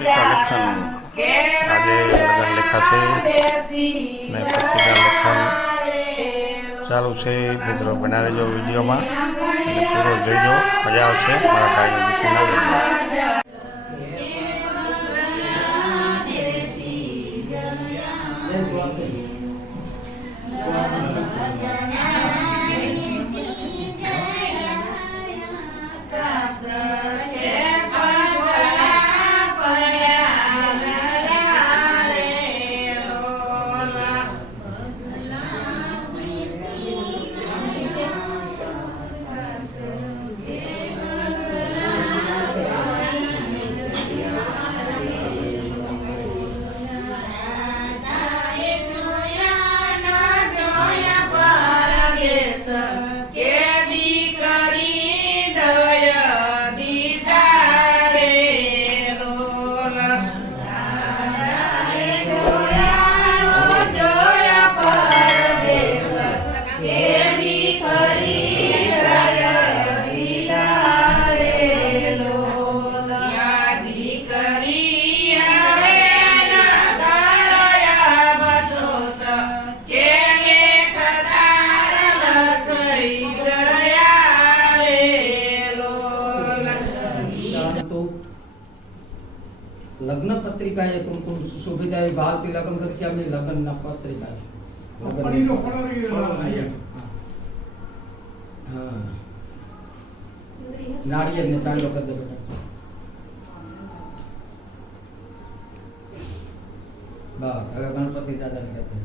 લેખન આજે લગ્ન લેખાશે ને પત્રિકા લેખન ચાલુ છે મિત્રો બના રહેજો વિડીયોમાં અને પૂરો જોઈજો. મજા આવશે. મારા ભાઈની દીકરીના લગ્ન Yeah. લગ્ન પત્રિકાએ કુમ કુમ સુશોભિતાય બાલ તિલકમ કર્ષ્યામિ લગ્નના પત્રિકા પડીનો કલર લાયા હા નાળિયેર ને ચાંદલો કરી દે બેટા બસ હવે ગણપતિ દાદાને કરી દે